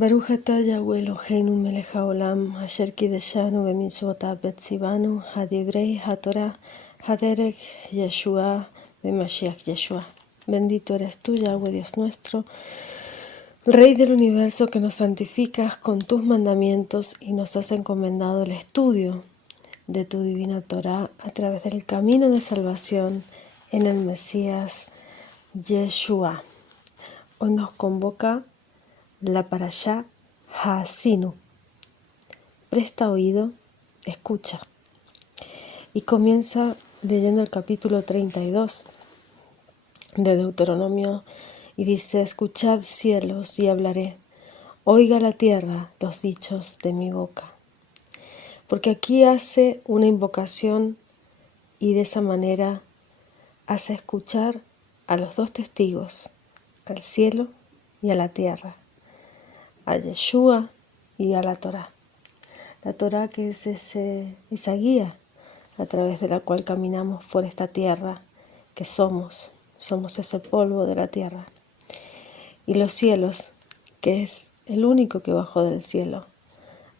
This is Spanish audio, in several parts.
Baruch atah Yahweh Eloheinu melech haolam, asher kideshanu b'mitzvotav betzivanu, hadivrei hatorah, haderech Yeshua b'Mashiach Yeshua. Bendito eres tú, Yahweh Dios nuestro, Rey del universo, que nos santificas con tus mandamientos y nos has encomendado el estudio de tu divina Torah a través del camino de salvación en el Mesías Yeshua. Hoy nos convoca la Parashá Haasinu. Presta oído, escucha. Y comienza leyendo el capítulo 32 de Deuteronomio y dice: escuchad cielos y hablaré, oiga la tierra los dichos de mi boca. Porque aquí hace una invocación y de esa manera hace escuchar a los dos testigos, al cielo y a la tierra, a Yeshua y a la Torá. La Torá, que es esa guía a través de la cual caminamos por esta tierra que somos ese polvo de la tierra. Y los cielos, que es el único que bajó del cielo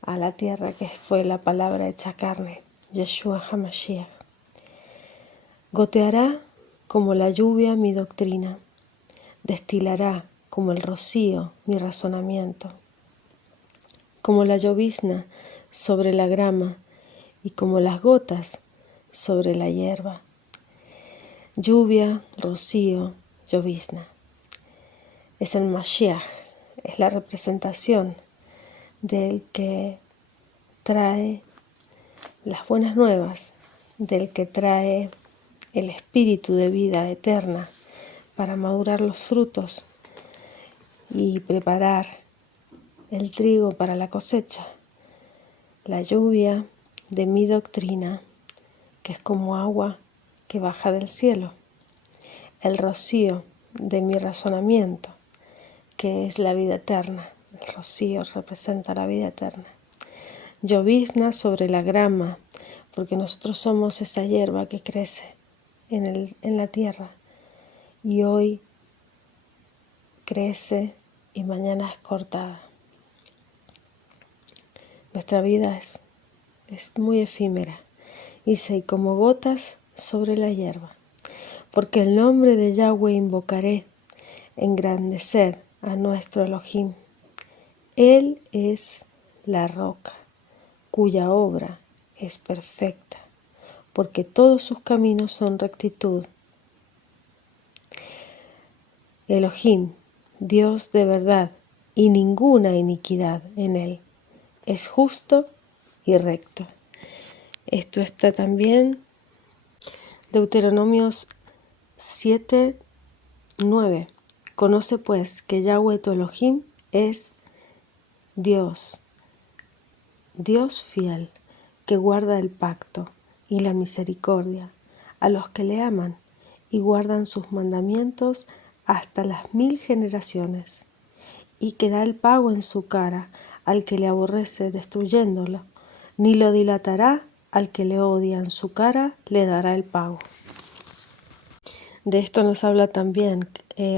a la tierra, que fue la palabra hecha carne, Yeshua HaMashiach. Goteará como la lluvia mi doctrina, destilará como el rocío mi razonamiento, como la llovizna sobre la grama y como las gotas sobre la hierba. Lluvia, rocío, llovizna. Es el Mashiach, es la representación del que trae las buenas nuevas, del que trae el espíritu de vida eterna para madurar los frutos y preparar el trigo para la cosecha. La lluvia de mi doctrina, que es como agua que baja del cielo. El rocío de mi razonamiento, que es la vida eterna. El rocío representa la vida eterna. Llovizna sobre la grama, porque nosotros somos esa hierba que crece en la tierra y hoy crece y mañana es cortada. Nuestra vida es muy efímera. Dice: y como gotas sobre la hierba. Porque el nombre de Yahweh invocaré, engrandeced a nuestro Elohim. Él es la roca, cuya obra es perfecta, porque todos sus caminos son rectitud. Elohim, Dios de verdad, y ninguna iniquidad en él. Es justo y recto. Esto está también Deuteronomios 7:9. Conoce pues que Yahweh tu Elohim es Dios, Dios fiel, que guarda el pacto y la misericordia a los que le aman y guardan sus mandamientos hasta las 1000 generaciones, y que da el pago en su cara al que le aborrece destruyéndolo, ni lo dilatará al que le odia, en su cara le dará el pago. De esto nos habla también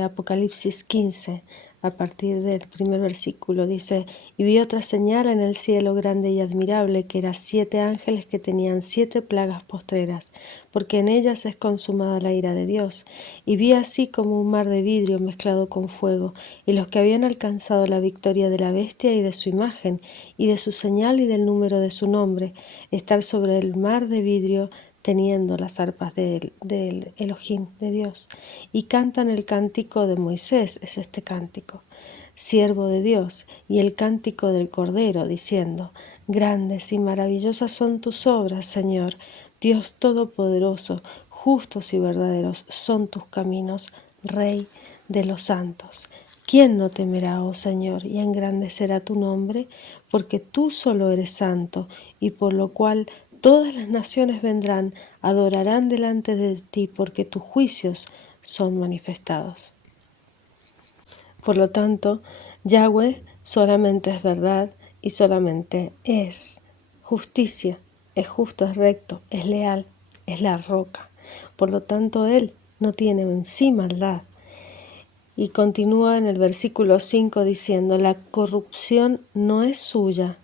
Apocalipsis 15, a partir del primer versículo. Dice: y vi otra señal en el cielo grande y admirable, que eran 7 ángeles que tenían 7 plagas postreras, porque en ellas es consumada la ira de Dios. Y vi así como un mar de vidrio mezclado con fuego, y los que habían alcanzado la victoria de la bestia y de su imagen, y de su señal y del número de su nombre, estar sobre el mar de vidrio, teniendo las arpas del Elohim, de Dios, y cantan el cántico de Moisés, es este cántico, siervo de Dios, y el cántico del Cordero, diciendo: grandes y maravillosas son tus obras, Señor, Dios Todopoderoso, justos y verdaderos son tus caminos, Rey de los santos. ¿Quién no temerá, oh Señor, y engrandecerá tu nombre? Porque tú solo eres santo, y por lo cual todas las naciones vendrán, adorarán delante de ti, porque tus juicios son manifestados. Por lo tanto, Yahweh solamente es verdad y solamente es justicia, es justo, es recto, es leal, es la roca. Por lo tanto, Él no tiene en sí maldad. Y continúa en el versículo 5 diciendo, la corrupción no es suya,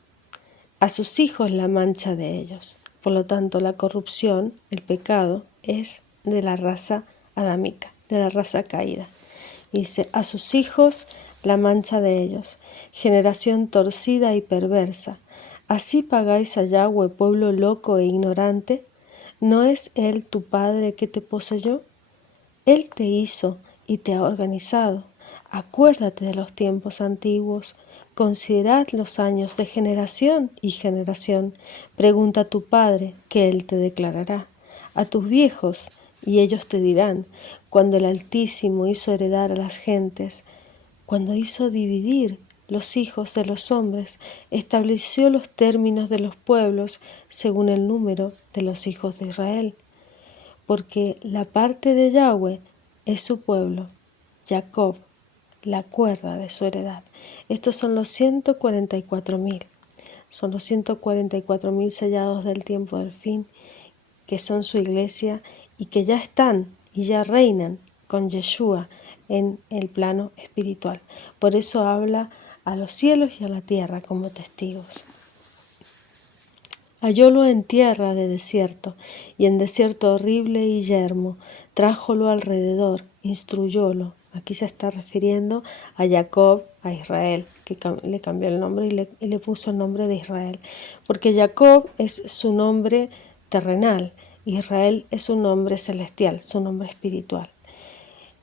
a sus hijos la mancha de ellos. Por lo tanto, la corrupción, el pecado, es de la raza adámica, de la raza caída. Dice, a sus hijos la mancha de ellos, generación torcida y perversa. ¿Así pagáis a Yahweh, pueblo loco e ignorante? ¿No es Él tu Padre que te poseyó? Él te hizo y te ha organizado. Acuérdate de los tiempos antiguos. Considerad los años de generación y generación. Pregunta a tu padre, que él te declarará. A tus viejos, y ellos te dirán, cuando el Altísimo hizo heredar a las gentes, cuando hizo dividir los hijos de los hombres, estableció los términos de los pueblos según el número de los hijos de Israel. Porque la parte de Yahweh es su pueblo, Jacob, la cuerda de su heredad. Estos son los 144.000. Son los 144.000 sellados del tiempo del fin, que son su iglesia y que ya están y ya reinan con Yeshua en el plano espiritual. Por eso habla a los cielos y a la tierra como testigos. Hallólo en tierra de desierto, y en desierto horrible y yermo, trájolo alrededor, instruyólo. Aquí se está refiriendo a Jacob, a Israel, que le cambió el nombre y le puso el nombre de Israel. Porque Jacob es su nombre terrenal, Israel es su nombre celestial, su nombre espiritual.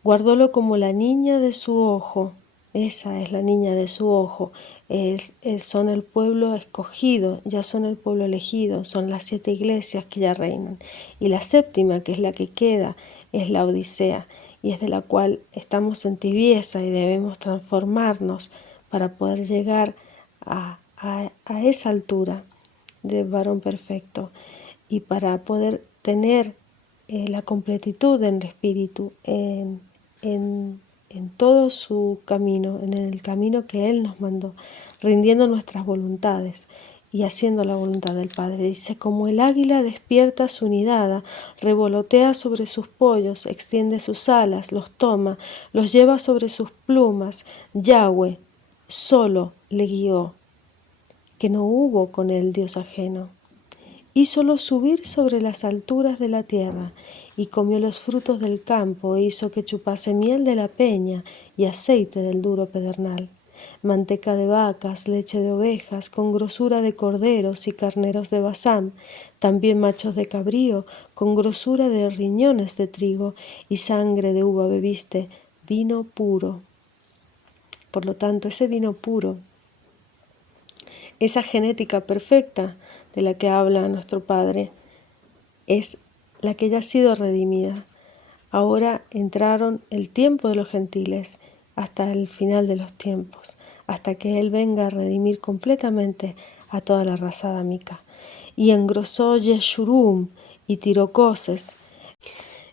Guardólo como la niña de su ojo. Esa es la niña de su ojo. Son el pueblo escogido, ya son el pueblo elegido, son las 7 iglesias que ya reinan. Y la séptima, que es la que queda, es la Odisea, y es de la cual estamos en tibieza y debemos transformarnos para poder llegar a esa altura de varón perfecto y para poder tener la completitud en el espíritu, en todo su camino, en el camino que Él nos mandó, rindiendo nuestras voluntades y haciendo la voluntad del Padre. Dice, como el águila despierta su nidada, revolotea sobre sus pollos, extiende sus alas, los toma, los lleva sobre sus plumas. Yahweh solo le guió, que no hubo con él Dios ajeno. Hízolo subir sobre las alturas de la tierra, y comió los frutos del campo, e hizo que chupase miel de la peña y aceite del duro pedernal, manteca de vacas, leche de ovejas, con grosura de corderos y carneros de Basán, también machos de cabrío, con grosura de riñones de trigo, y sangre de uva bebiste, vino puro. Por lo tanto, ese vino puro, esa genética perfecta de la que habla nuestro Padre, es la que ya ha sido redimida. Ahora entraron el tiempo de los gentiles hasta el final de los tiempos, hasta que Él venga a redimir completamente a toda la raza adámica. Y engrosó Yeshurum y tiró coces.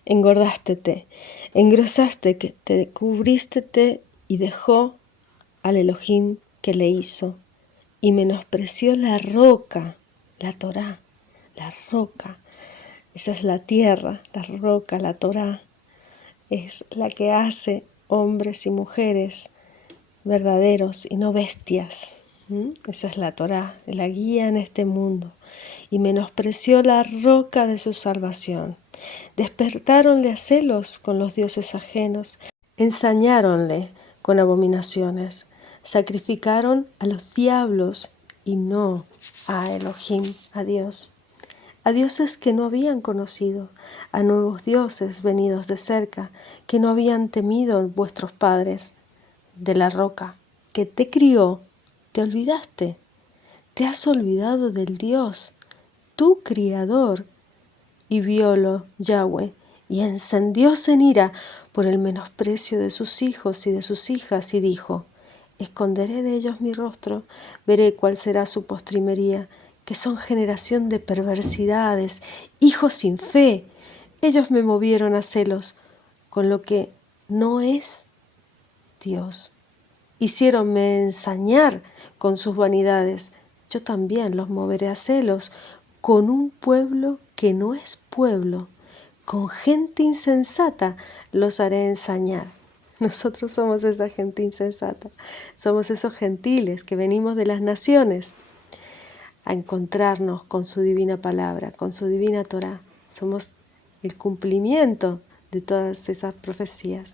Engordástete, engrosaste, que te cubrístete y dejó al Elohim que le hizo. Y menospreció la roca, la Torá, la roca. Esa es la tierra, la roca, la Torá. Es la que hace hombres y mujeres verdaderos y no bestias. Esa es la Torá, la guía en este mundo. Y menospreció la roca de su salvación. Despertáronle a celos con los dioses ajenos. Ensañáronle con abominaciones. Sacrificaron a los diablos y no a Elohim, a Dios. A dioses que no habían conocido, a nuevos dioses venidos de cerca, que no habían temido vuestros padres. De la roca que te crió, te olvidaste. Te has olvidado del Dios, tu Criador. Y viólo Yahweh, y encendióse en ira por el menosprecio de sus hijos y de sus hijas, y dijo, esconderé de ellos mi rostro, veré cuál será su postrimería, que son generación de perversidades, hijos sin fe. Ellos me movieron a celos con lo que no es Dios. Hiciéronme ensañar con sus vanidades. Yo también los moveré a celos con un pueblo que no es pueblo. Con gente insensata los haré ensañar. Nosotros somos esa gente insensata, somos esos gentiles que venimos de las naciones a encontrarnos con su divina palabra, con su divina Torá. Somos el cumplimiento de todas esas profecías,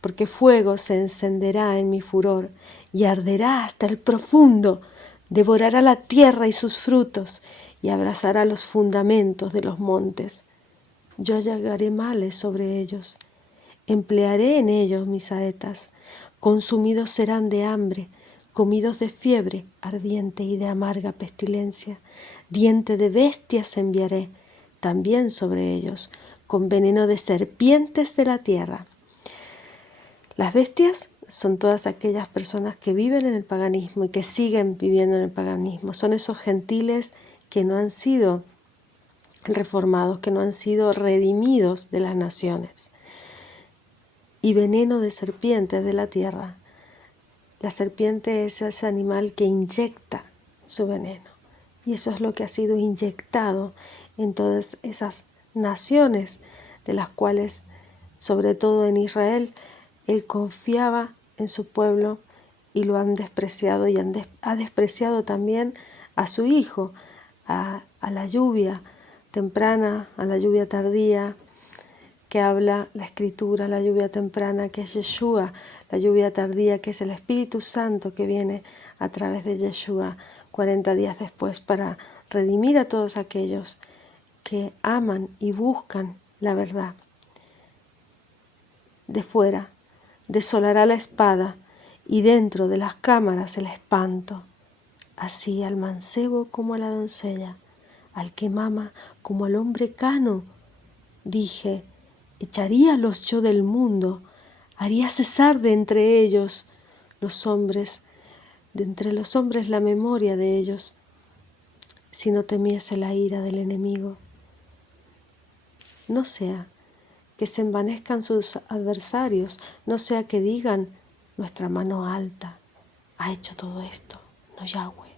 porque fuego se encenderá en mi furor y arderá hasta el profundo, devorará la tierra y sus frutos y abrazará los fundamentos de los montes. Yo allagaré males sobre ellos, emplearé en ellos mis saetas, consumidos serán de hambre, comidos de fiebre ardiente y de amarga pestilencia. Diente de bestias enviaré también sobre ellos, con veneno de serpientes de la tierra. Las bestias son todas aquellas personas que viven en el paganismo y que siguen viviendo en el paganismo. Son esos gentiles que no han sido reformados, que no han sido redimidos de las naciones. Y veneno de serpientes de la tierra. La serpiente es ese animal que inyecta su veneno. Y eso es lo que ha sido inyectado en todas esas naciones de las cuales, sobre todo en Israel, él confiaba en su pueblo y lo han despreciado y ha despreciado también a su hijo, a la lluvia temprana, a la lluvia tardía, que habla la Escritura, la lluvia temprana que es Yeshua, la lluvia tardía que es el Espíritu Santo que viene a través de Yeshua 40 días después para redimir a todos aquellos que aman y buscan la verdad. De fuera desolará la espada y dentro de las cámaras el espanto, así al mancebo como a la doncella, al que mama como al hombre cano. Dije, echaríalos yo del mundo, haría cesar de entre ellos los hombres, de entre los hombres la memoria de ellos, si no temiese la ira del enemigo. No sea que se envanezcan sus adversarios, no sea que digan, nuestra mano alta ha hecho todo esto, no Yahweh.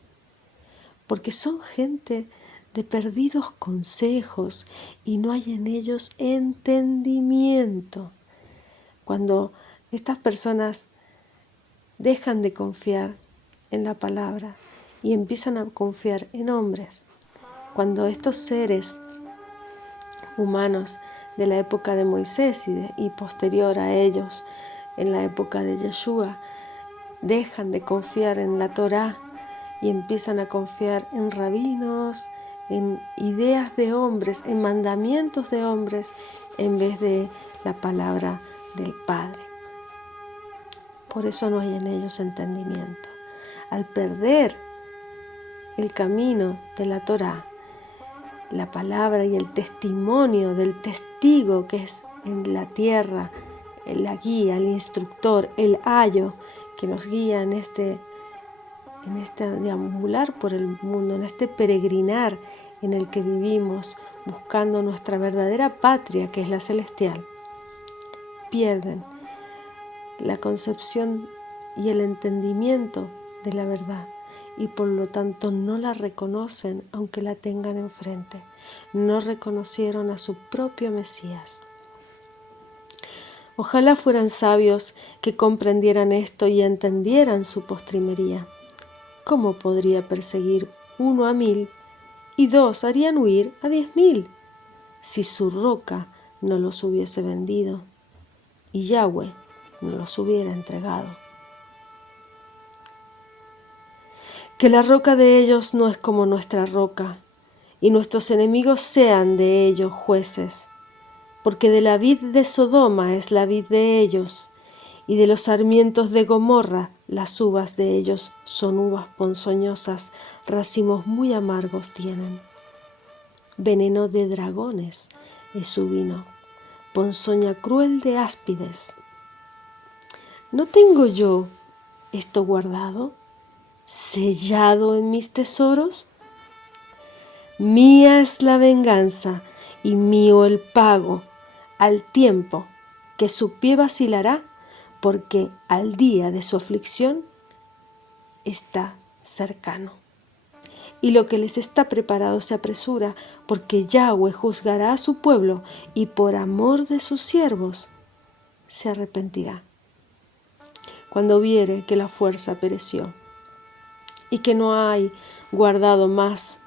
Porque son gente de perdidos consejos y no hay en ellos entendimiento. Cuando estas personas dejan de confiar en la palabra y empiezan a confiar en hombres, cuando estos seres humanos de la época de Moisés y posterior a ellos, en la época de Yeshua, dejan de confiar en la Torá y empiezan a confiar en rabinos, en ideas de hombres, en mandamientos de hombres, en vez de la palabra del Padre. Por eso no hay en ellos entendimiento. Al perder el camino de la Torá, la palabra y el testimonio del testigo que es en la tierra, la guía, el instructor, el ayo que nos guía en este deambular por el mundo, en este peregrinar en el que vivimos buscando nuestra verdadera patria, que es la celestial, pierden la concepción y el entendimiento de la verdad y por lo tanto no la reconocen aunque la tengan enfrente. No reconocieron a su propio Mesías. Ojalá fueran sabios que comprendieran esto y entendieran su postrimería. ¿Cómo podría perseguir 1 a 1000 y 2 harían huir a 10.000 si su roca no los hubiese vendido y Yahweh no los hubiera entregado? Que la roca de ellos no es como nuestra roca, y nuestros enemigos sean de ellos jueces, porque de la vid de Sodoma es la vid de ellos, y de los sarmientos de Gomorra las uvas de ellos son uvas ponzoñosas, racimos muy amargos tienen. Veneno de dragones es su vino, ponzoña cruel de áspides. ¿No tengo yo esto guardado, sellado en mis tesoros? Mía es la venganza y mío el pago, al tiempo que su pie vacilará, porque al día de su aflicción está cercano. Y lo que les está preparado se apresura, porque Yahweh juzgará a su pueblo y por amor de sus siervos se arrepentirá. cuando viere que la fuerza pereció y que no hay guardado más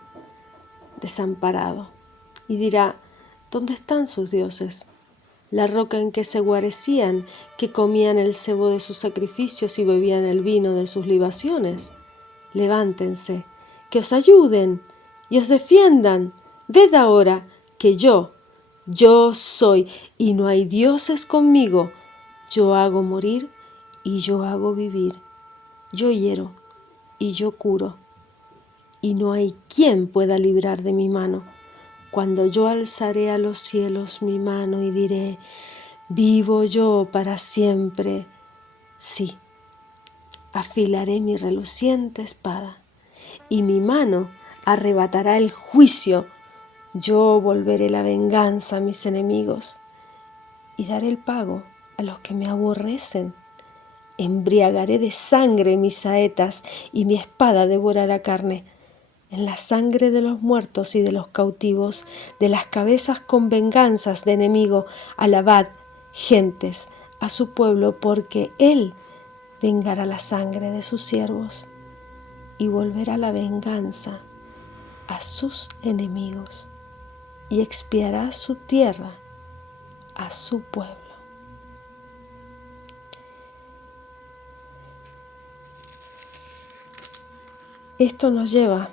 desamparado. Y dirá, ¿dónde están sus dioses? La roca en que se guarecían, que comían el sebo de sus sacrificios y bebían el vino de sus libaciones. Levántense, que os ayuden y os defiendan. Ved ahora que yo soy, y no hay dioses conmigo. Yo hago morir y yo hago vivir. Yo hiero y yo curo, y no hay quien pueda librar de mi mano. Cuando yo alzaré a los cielos mi mano y diré, vivo yo para siempre, sí, afilaré mi reluciente espada, y mi mano arrebatará el juicio. Yo volveré la venganza a mis enemigos, y daré el pago a los que me aborrecen. Embriagaré de sangre mis saetas, y mi espada devorará carne. En la sangre de los muertos y de los cautivos, de las cabezas con venganzas de enemigo, alabad, gentes, a su pueblo, porque él vengará la sangre de sus siervos y volverá la venganza a sus enemigos y expiará su tierra a su pueblo. Esto nos lleva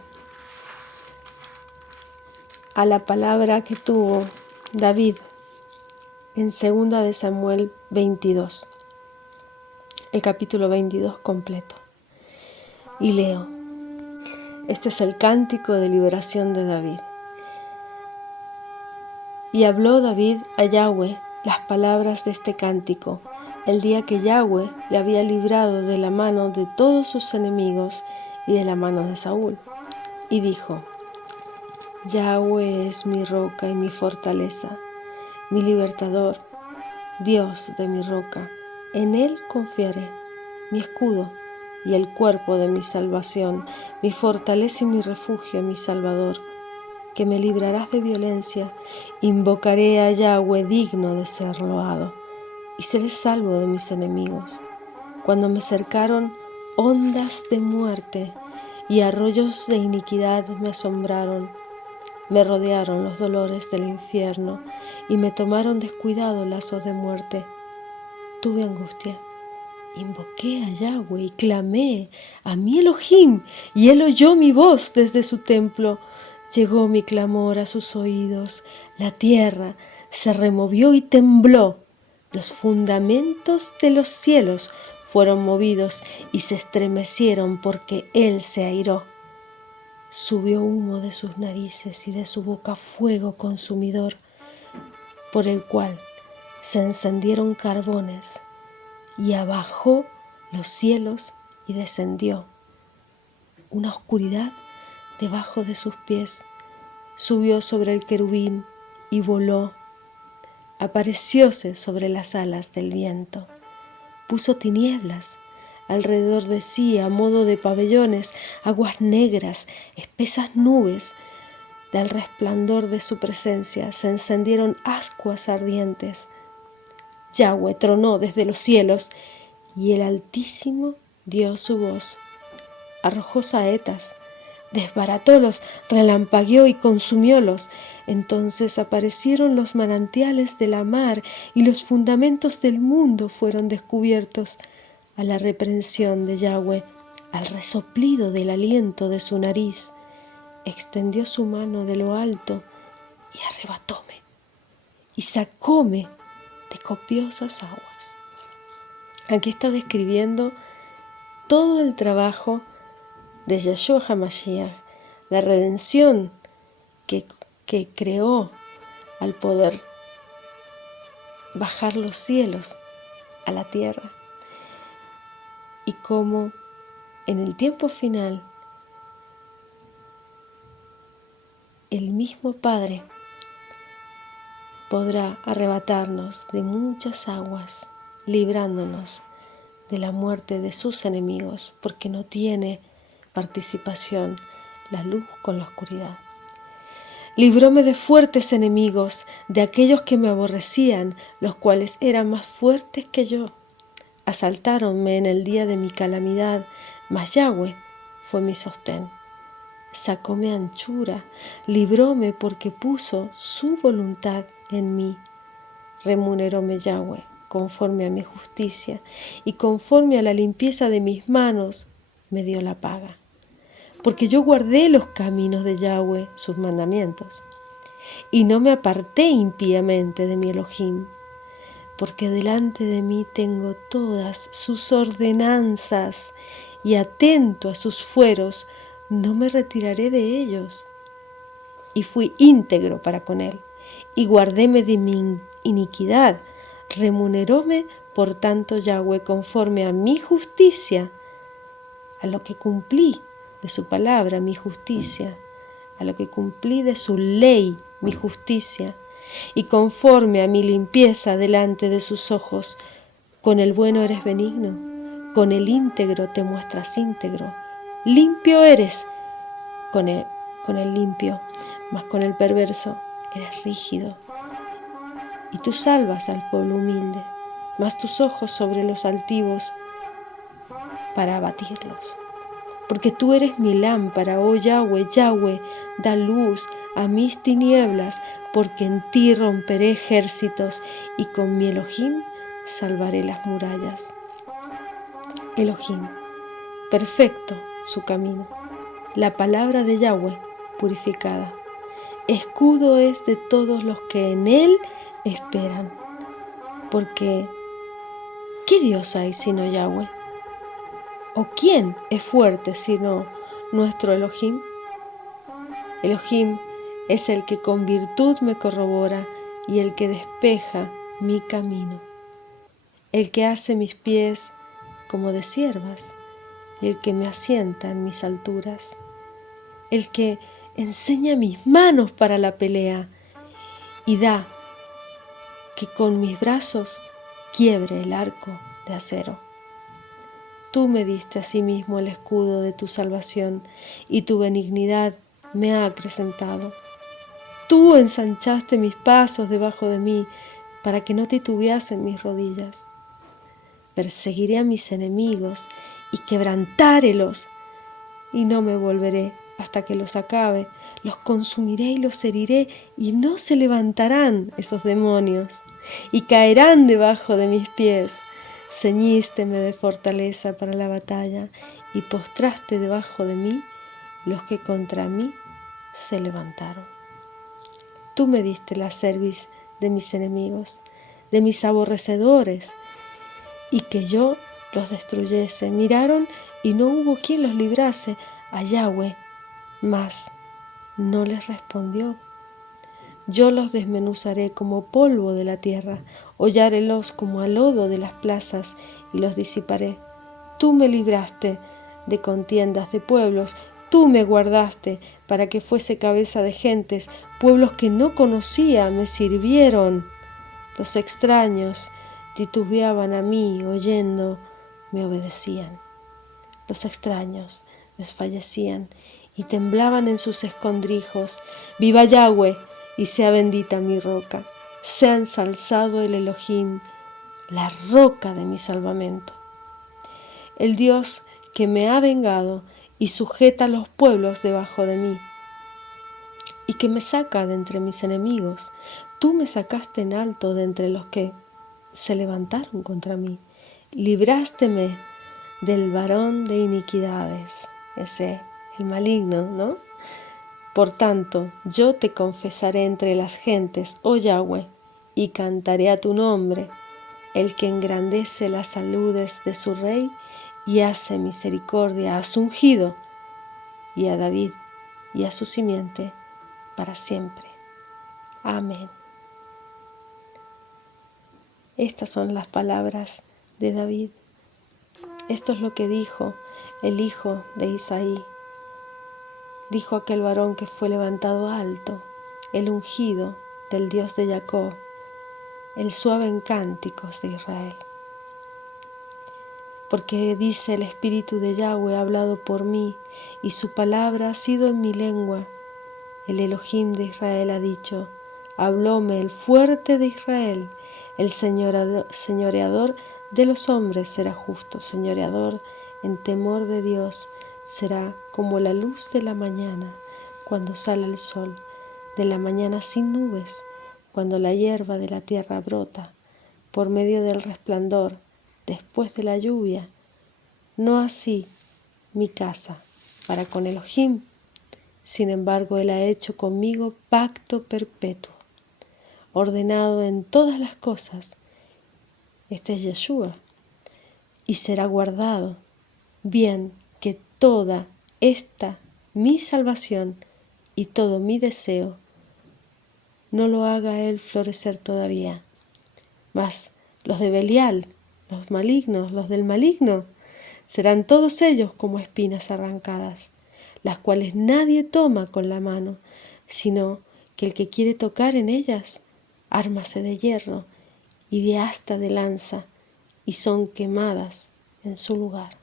a la palabra que tuvo David en 2 de Samuel 22, el capítulo 22 completo. Y leo, este es el cántico de liberación de David. Y habló David a Yahweh las palabras de este cántico, el día que Yahweh le había librado de la mano de todos sus enemigos y de la mano de Saúl. Y dijo, Yahweh es mi roca y mi fortaleza, mi libertador, Dios de mi roca. En él confiaré, mi escudo y el cuerpo de mi salvación, mi fortaleza y mi refugio, mi salvador, que me librarás de violencia. Invocaré a Yahweh digno de ser loado, y seré salvo de mis enemigos. Cuando me cercaron ondas de muerte y arroyos de iniquidad me asombraron, me rodearon los dolores del infierno y me tomaron descuidado lazos de muerte. Tuve angustia, invoqué a Yahweh y clamé a mi Elohim, y él oyó mi voz desde su templo. Llegó mi clamor a sus oídos, la tierra se removió y tembló. Los fundamentos de los cielos fueron movidos y se estremecieron porque él se airó. Subió humo de sus narices y de su boca fuego consumidor, por el cual se encendieron carbones, y abajó los cielos y descendió. Una oscuridad debajo de sus pies. Subió sobre el querubín y voló. Aparecióse sobre las alas del viento. Puso tinieblas alrededor de sí a modo de pabellones, aguas negras, espesas nubes. Del resplandor de su presencia se encendieron ascuas ardientes. Yahweh tronó desde los cielos, y el Altísimo dio su voz. Arrojó saetas, desbaratólos, relampagueó y consumiólos. Entonces aparecieron los manantiales de la mar, y los fundamentos del mundo fueron descubiertos. A la reprensión de Yahweh, al resoplido del aliento de su nariz, extendió su mano de lo alto y arrebatóme, y sacóme de copiosas aguas. Aquí está describiendo todo el trabajo de Yeshua HaMashiach, la redención que creó al poder bajar los cielos a la tierra, y cómo en el tiempo final el mismo Padre podrá arrebatarnos de muchas aguas, librándonos de la muerte de sus enemigos, porque no tiene participación la luz con la oscuridad. Libróme de fuertes enemigos, de aquellos que me aborrecían, los cuales eran más fuertes que yo. asaltáronme en el día de mi calamidad, mas Yahweh fue mi sostén. Sacóme anchura, libróme porque puso su voluntad en mí. Remuneróme Yahweh conforme a mi justicia, y conforme a la limpieza de mis manos me dio la paga. Porque yo guardé los caminos de Yahweh, sus mandamientos, y no me aparté impíamente de mi Elohim, porque delante de mí tengo todas sus ordenanzas, y atento a sus fueros, no me retiraré de ellos. Y fui íntegro para con él, y guardéme de mi iniquidad. Remuneróme, por tanto, Yahweh conforme a mi justicia, a lo que cumplí de su palabra, mi justicia, a lo que cumplí de su ley, mi justicia, y conforme a mi limpieza delante de sus ojos. Con el bueno eres benigno, con el íntegro te muestras íntegro. Limpio eres con el limpio, mas con el perverso eres rígido. Y tú salvas al pueblo humilde, mas tus ojos sobre los altivos para abatirlos. Porque tú eres mi lámpara, oh Yahweh, Yahweh, da luz a mis tinieblas, porque en ti romperé ejércitos y con mi Elohim salvaré las murallas. Elohim, perfecto su camino, la palabra de Yahweh purificada. Escudo es de todos los que en él esperan. Porque, ¿qué Dios hay sino Yahweh? ¿O quién es fuerte sino nuestro Elohim? Elohim es el que con virtud me corrobora y el que despeja mi camino, el que hace mis pies como de ciervas y el que me asienta en mis alturas, el que enseña mis manos para la pelea y da que con mis brazos quiebre el arco de acero. Tú me diste asimismo el escudo de tu salvación, y tu benignidad me ha acrecentado. Tú ensanchaste mis pasos debajo de mí, para que no titubeasen mis rodillas. Perseguiré a mis enemigos y quebrantárelos, y no me volveré hasta que los acabe. Los consumiré y los heriré, y no se levantarán esos demonios, y caerán debajo de mis pies. Ceñísteme de fortaleza para la batalla, y postraste debajo de mí los que contra mí se levantaron. Tú me diste la cerviz de mis enemigos, de mis aborrecedores, y que yo los destruyese. Miraron y no hubo quien los librase a Yahweh, mas no les respondió. Yo los desmenuzaré como polvo de la tierra, hollarelos como a lodo de las plazas, y los disiparé. Tú me libraste de contiendas de pueblos, tú me guardaste para que fuese cabeza de gentes, pueblos que no conocía me sirvieron. Los extraños titubeaban a mí, oyendo, me obedecían. Los extraños desfallecían y temblaban en sus escondrijos. Viva Yahweh, y sea bendita mi roca. Sea ensalzado el Elohim, la roca de mi salvamento. El Dios que me ha vengado y sujeta a los pueblos debajo de mí, y que me saca de entre mis enemigos. Tú me sacaste en alto de entre los que se levantaron contra mí. Librásteme del varón de iniquidades, ese, el maligno, ¿no? Por tanto, yo te confesaré entre las gentes, oh Yahweh, y cantaré a tu nombre, el que engrandece las saludes de su rey y hace misericordia a su ungido y a David y a su simiente para siempre. Amén. Estas son las palabras de David. Esto es lo que dijo el hijo de Isaí. Dijo aquel varón que fue levantado alto, el ungido del Dios de Jacob, el suave en cánticos de Israel. Porque dice el Espíritu de Yahweh ha hablado por mí, y su palabra ha sido en mi lengua. El Elohim de Israel ha dicho, hablóme el fuerte de Israel, el señoreador De los hombres será justo, señoreador, en temor de Dios será como la luz de la mañana, cuando sale el sol, de la mañana sin nubes, cuando la hierba de la tierra brota, por medio del resplandor, después de la lluvia. No así mi casa para con Elohim. Sin embargo, Él ha hecho conmigo pacto perpetuo, ordenado en todas las cosas. Este es Yeshua, y será guardado, bien que toda esta mi salvación y todo mi deseo no lo haga Él florecer todavía. Mas los de Belial, los malignos, los del maligno, serán todos ellos como espinas arrancadas, las cuales nadie toma con la mano, sino que el que quiere tocar en ellas, ármase de hierro y de asta de lanza, y son quemadas en su lugar.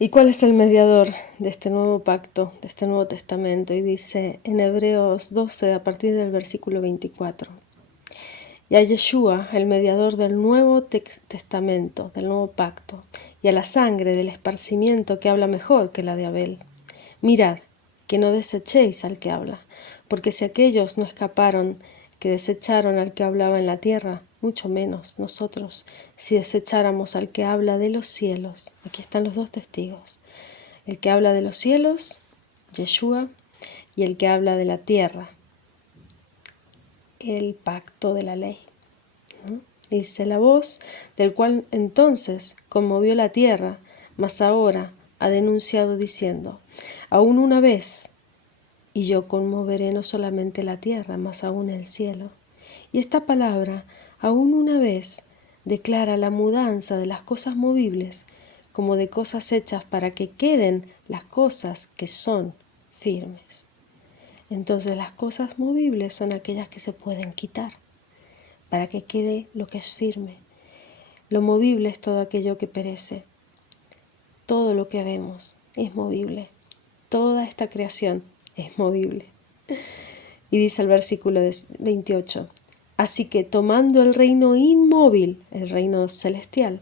¿Y cuál es el mediador de este nuevo pacto, de este Nuevo Testamento? Y dice en Hebreos 12, a partir del versículo 24. Y a Yeshua, el mediador del Nuevo Testamento, del Nuevo Pacto, y a la sangre del esparcimiento que habla mejor que la de Abel. Mirad, que no desechéis al que habla, porque si aquellos no escaparon, que desecharon al que hablaba en la tierra, mucho menos nosotros, si desecháramos al que habla de los cielos. Aquí están los dos testigos. El que habla de los cielos, Yeshua, y el que habla de la tierra, el pacto de la ley. ¿No? Dice la voz del cual entonces conmovió la tierra, mas ahora ha denunciado diciendo, aún una vez, y yo conmoveré no solamente la tierra, mas aún el cielo. Y esta palabra, aún una vez, declara la mudanza de las cosas movibles como de cosas hechas para que queden las cosas que son firmes. Entonces las cosas movibles son aquellas que se pueden quitar, para que quede lo que es firme. Lo movible es todo aquello que perece. Todo lo que vemos es movible. Toda esta creación es movible. Y dice el versículo 28, así que tomando el reino inmóvil, el reino celestial,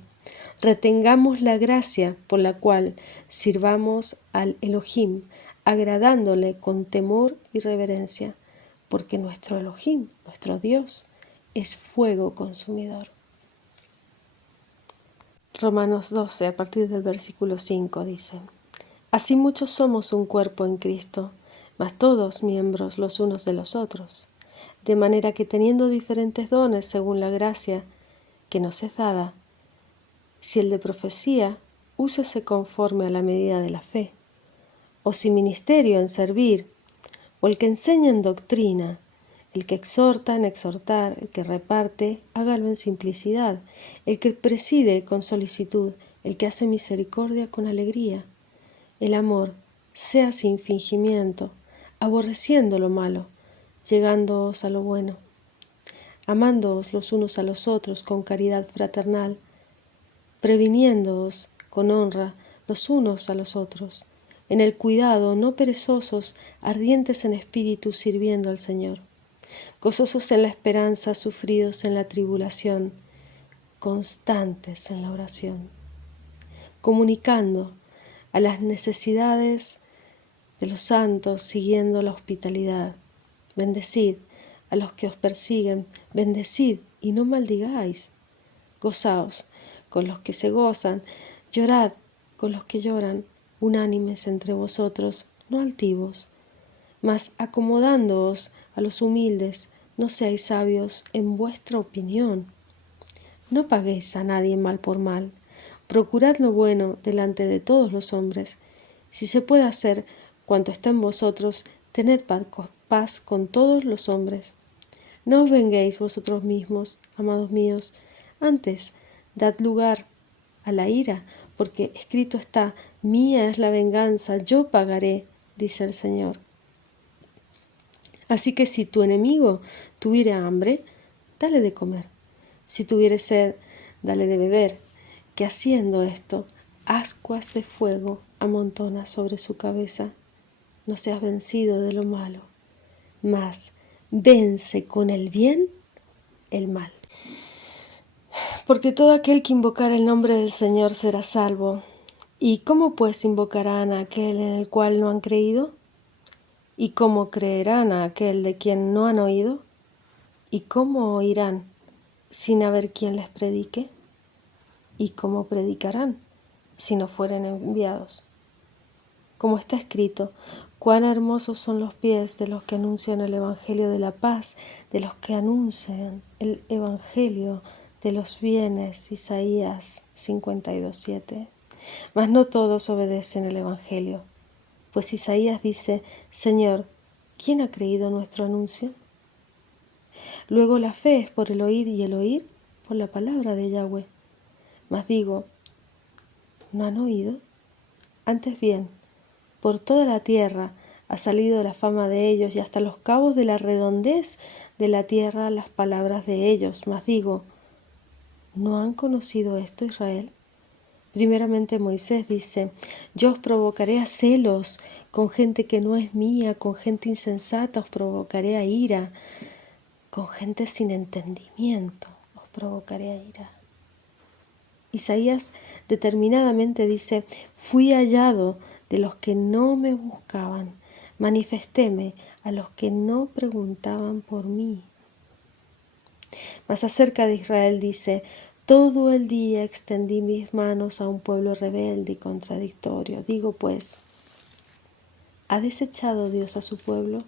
retengamos la gracia por la cual sirvamos al Elohim, agradándole con temor y reverencia, porque nuestro Elohim, nuestro Dios, es fuego consumidor. Romanos 12, a partir del versículo 5, dice, así muchos somos un cuerpo en Cristo, mas todos miembros los unos de los otros, de manera que teniendo diferentes dones según la gracia que nos es dada, si el de profecía, úsese conforme a la medida de la fe, o si ministerio en servir, o el que enseña en doctrina, el que exhorta en exhortar, el que reparte, hágalo en simplicidad, el que preside con solicitud, el que hace misericordia con alegría. El amor sea sin fingimiento, aborreciendo lo malo, llegándoos a lo bueno, amándoos los unos a los otros con caridad fraternal, previniéndoos con honra los unos a los otros, en el cuidado no perezosos, ardientes en espíritu, sirviendo al Señor, gozosos en la esperanza, sufridos en la tribulación, constantes en la oración, comunicando a las necesidades de los santos, siguiendo la hospitalidad. Bendecid a los que os persiguen, bendecid y no maldigáis. Gozaos con los que se gozan, llorad con los que lloran, unánimes entre vosotros, no altivos, mas acomodándoos a los humildes, no seáis sabios en vuestra opinión. No paguéis a nadie mal por mal, procurad lo bueno delante de todos los hombres. Si se puede hacer cuanto está en vosotros, tened paz con todos los hombres. No os venguéis vosotros mismos, amados míos, antes dad lugar a la ira, porque escrito está, mía es la venganza, yo pagaré, dice el Señor. Así que si tu enemigo tuviere hambre, dale de comer. Si tuviere sed, dale de beber, que haciendo esto, ascuas de fuego amontona sobre su cabeza. No seas vencido de lo malo, mas vence con el bien el mal. Porque todo aquel que invocar el nombre del Señor será salvo. ¿Y cómo pues invocarán a aquel en el cual no han creído? ¿Y cómo creerán a aquel de quien no han oído? ¿Y cómo oirán sin haber quien les predique? ¿Y cómo predicarán si no fueren enviados? Como está escrito, cuán hermosos son los pies de los que anuncian el Evangelio de la paz, de los que anuncian el Evangelio de los bienes. Isaías 52:7. Mas no todos obedecen el Evangelio, pues Isaías dice: Señor, ¿quién ha creído nuestro anuncio? Luego la fe es por el oír, y el oír por la palabra de Yahweh. Mas digo, ¿no han oído? Antes bien, por toda la tierra ha salido la fama de ellos, y hasta los cabos de la redondez de la tierra las palabras de ellos. Mas digo, ¿no han conocido esto, Israel? Primeramente Moisés dice: yo os provocaré a celos con gente que no es mía, con gente insensata os provocaré a ira, con gente sin entendimiento os provocaré a ira. Isaías determinadamente dice: fui hallado de los que no me buscaban, manifestéme a los que no preguntaban por mí. Mas acerca de Israel dice: todo el día extendí mis manos a un pueblo rebelde y contradictorio. Digo pues, ¿ha desechado Dios a su pueblo?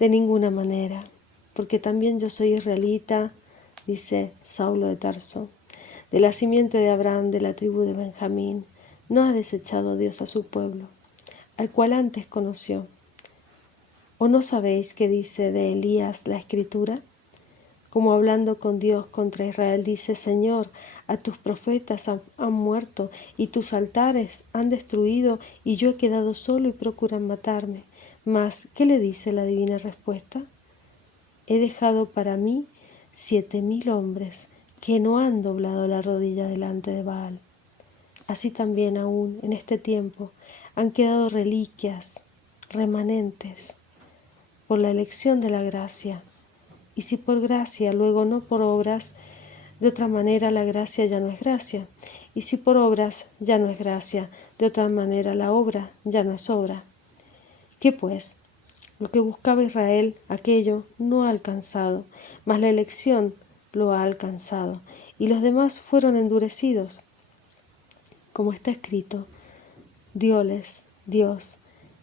De ninguna manera, porque también yo soy israelita, dice Saulo de Tarso, de la simiente de Abraham, de la tribu de Benjamín. No ha desechado Dios a su pueblo, al cual antes conoció. ¿O no sabéis qué dice de Elías la Escritura? Como hablando con Dios contra Israel, dice: Señor, a tus profetas han muerto, y tus altares han destruido, y yo he quedado solo y procuran matarme. Mas, ¿qué le dice la divina respuesta? He dejado para mí 7,000 hombres que no han doblado la rodilla delante de Baal. Así también aún en este tiempo han quedado reliquias, remanentes, por la elección de la gracia. Y si por gracia, luego no por obras, de otra manera la gracia ya no es gracia. Y si por obras ya no es gracia, de otra manera la obra ya no es obra. ¿Qué pues? Lo que buscaba Israel, aquello no ha alcanzado, mas la elección lo ha alcanzado, y los demás fueron endurecidos. Como está escrito, dióles Dios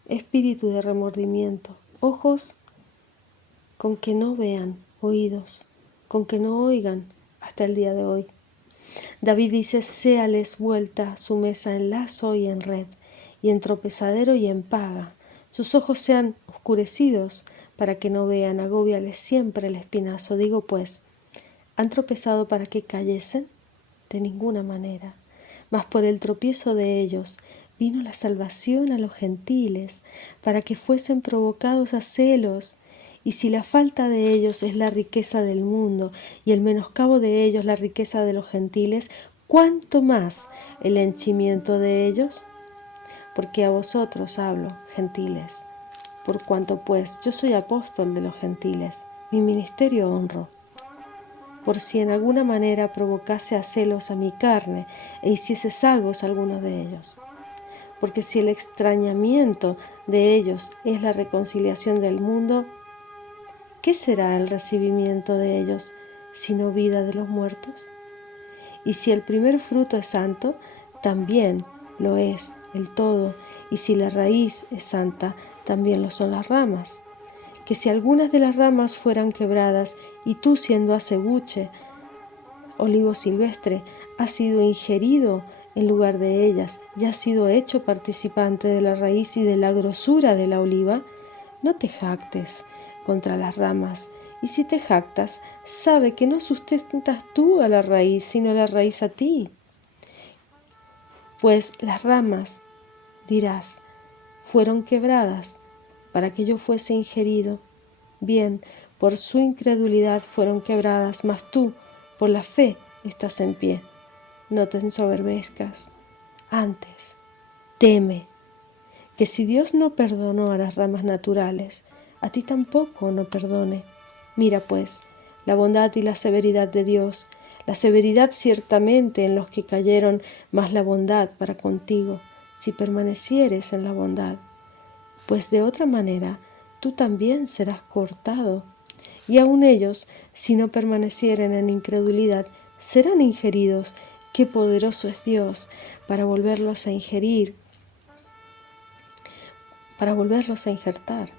espíritu de remordimiento, ojos con que no vean, oídos con que no oigan, hasta el día de hoy. David dice: séales vuelta su mesa en lazo y en red, y en tropezadero y en paga. Sus ojos sean oscurecidos para que no vean, agóbiales siempre el espinazo. Digo pues, ¿han tropezado para que cayesen? De ninguna manera. Mas por el tropiezo de ellos vino la salvación a los gentiles, para que fuesen provocados a celos. Y si la falta de ellos es la riqueza del mundo, y el menoscabo de ellos la riqueza de los gentiles, ¿cuánto más el henchimiento de ellos? Porque a vosotros hablo, gentiles, por cuanto pues yo soy apóstol de los gentiles, mi ministerio honro. Por si en alguna manera provocase a celos a mi carne, e hiciese salvos a algunos de ellos. Porque si el extrañamiento de ellos es la reconciliación del mundo, ¿qué será el recibimiento de ellos, sino vida de los muertos? Y si el primer fruto es santo, también lo es el todo, y si la raíz es santa, también lo son las ramas. Que si algunas de las ramas fueran quebradas, y tú, siendo acebuche, olivo silvestre, has sido ingerido en lugar de ellas, y has sido hecho participante de la raíz y de la grosura de la oliva, no te jactes contra las ramas, y si te jactas, sabe que no sustentas tú a la raíz, sino la raíz a ti. Pues las ramas, dirás, fueron quebradas para que yo fuese ingerido. Bien, por su incredulidad fueron quebradas, mas tú, por la fe, estás en pie. No te ensoberbezcas. Antes, teme, que si Dios no perdonó a las ramas naturales, a ti tampoco no perdone. Mira pues, la bondad y la severidad de Dios. La severidad ciertamente en los que cayeron, mas la bondad para contigo, si permanecieres en la bondad. Pues de otra manera tú también serás cortado. Y aun ellos, si no permanecieren en incredulidad, serán ingeridos. Qué poderoso es Dios para volverlos a ingerir, para volverlos a injertar.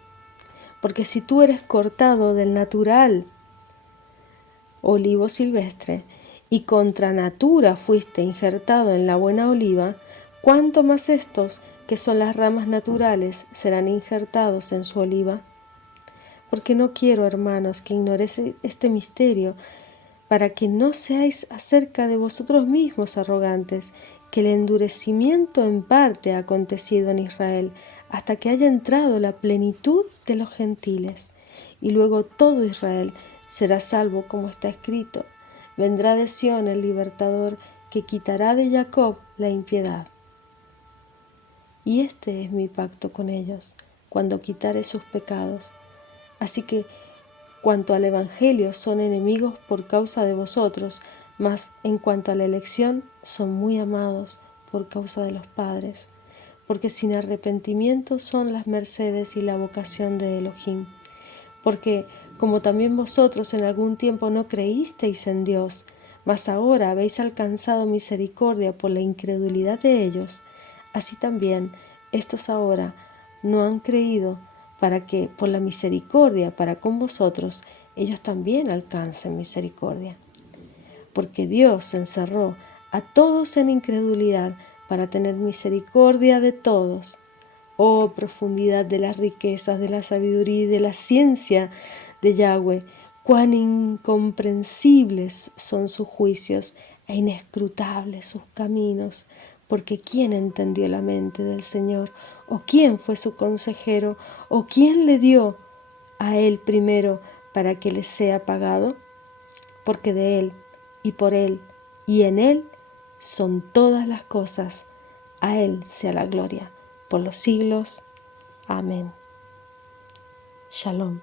Porque si tú eres cortado del natural olivo silvestre y contra natura fuiste injertado en la buena oliva, ¿cuánto más estos, que son las ramas naturales, serán injertados en su oliva? Porque no quiero, hermanos, que ignoréis este misterio, para que no seáis acerca de vosotros mismos arrogantes, que el endurecimiento en parte ha acontecido en Israel, hasta que haya entrado la plenitud de los gentiles. Y luego todo Israel será salvo, como está escrito: vendrá de Sión el libertador, que quitará de Jacob la impiedad. Y este es mi pacto con ellos, cuando quitare sus pecados. Así que, cuanto al Evangelio, son enemigos por causa de vosotros, mas en cuanto a la elección, son muy amados por causa de los padres, porque sin arrepentimiento son las mercedes y la vocación de Elohim. Porque, como también vosotros en algún tiempo no creísteis en Dios, mas ahora habéis alcanzado misericordia por la incredulidad de ellos, así también estos ahora no han creído, para que, por la misericordia para con vosotros, ellos también alcancen misericordia. Porque Dios encerró a todos en incredulidad para tener misericordia de todos. Oh profundidad de las riquezas, de la sabiduría y de la ciencia de Yahweh, cuán incomprensibles son sus juicios e inescrutables sus caminos. Porque ¿quién entendió la mente del Señor? ¿O quién fue su consejero? ¿O quién le dio a él primero para que le sea pagado? Porque de él, y por él, y en él son todas las cosas. A él sea la gloria por los siglos. Amén. Shalom.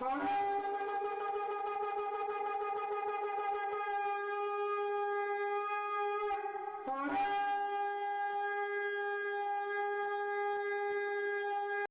Thank you.